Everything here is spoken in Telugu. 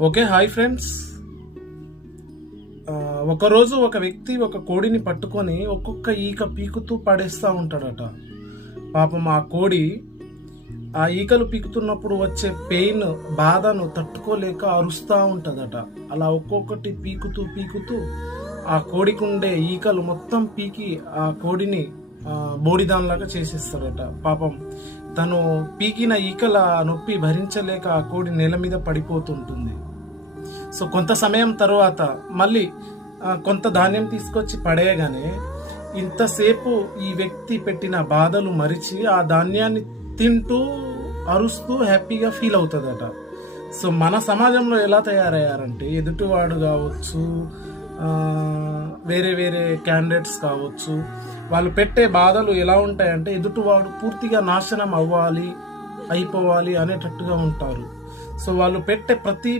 Okay, hi friends. ఒకరోజు ఒక వ్యక్తి ఒక కోడిని పట్టుకొని ఒక్కొక్క ఈక పీకుతూ పడేస్తూ ఉంటాడట. పాపం ఆ కోడి ఆ ఈకలు పీకుతున్నప్పుడు వచ్చే పెయిన్, బాధను తట్టుకోలేక అరుస్తూ ఉంటుందట. అలా ఒక్కొక్కటి పీకుతూ పీకుతూ ఆ కోడికి ఉండే ఈకలు మొత్తం పీకి ఆ కోడిని బోడిదానిలాగా చేసేస్తాడట. పాపం తను పీకిన ఈకల నొప్పి భరించలేక ఆ కోడి నేల మీద పడిపోతుంటుంది. సో కొంత సమయం తర్వాత మళ్ళీ కొంత ధాన్యం తీసుకొచ్చి పడేయగానే ఇంతసేపు ఈ వ్యక్తి పెట్టిన బాధలు మరిచి ఆ ధాన్యాన్ని తింటూ అరుస్తూ హ్యాపీగా ఫీల్ అవుతుందట. సో మన సమాజంలో ఎలా తయారయ్యారంటే, ఎదుటివాడు కావచ్చు, వేరే వేరే క్యాండిడేట్స్ కావచ్చు, వాళ్ళు పెట్టే బాధలు ఎలా ఉంటాయంటే ఎదుటివాడు పూర్తిగా నాశనం అయిపోవాలి అనేటట్టుగా ఉంటారు. సో వాళ్ళు పెట్టే ప్రతి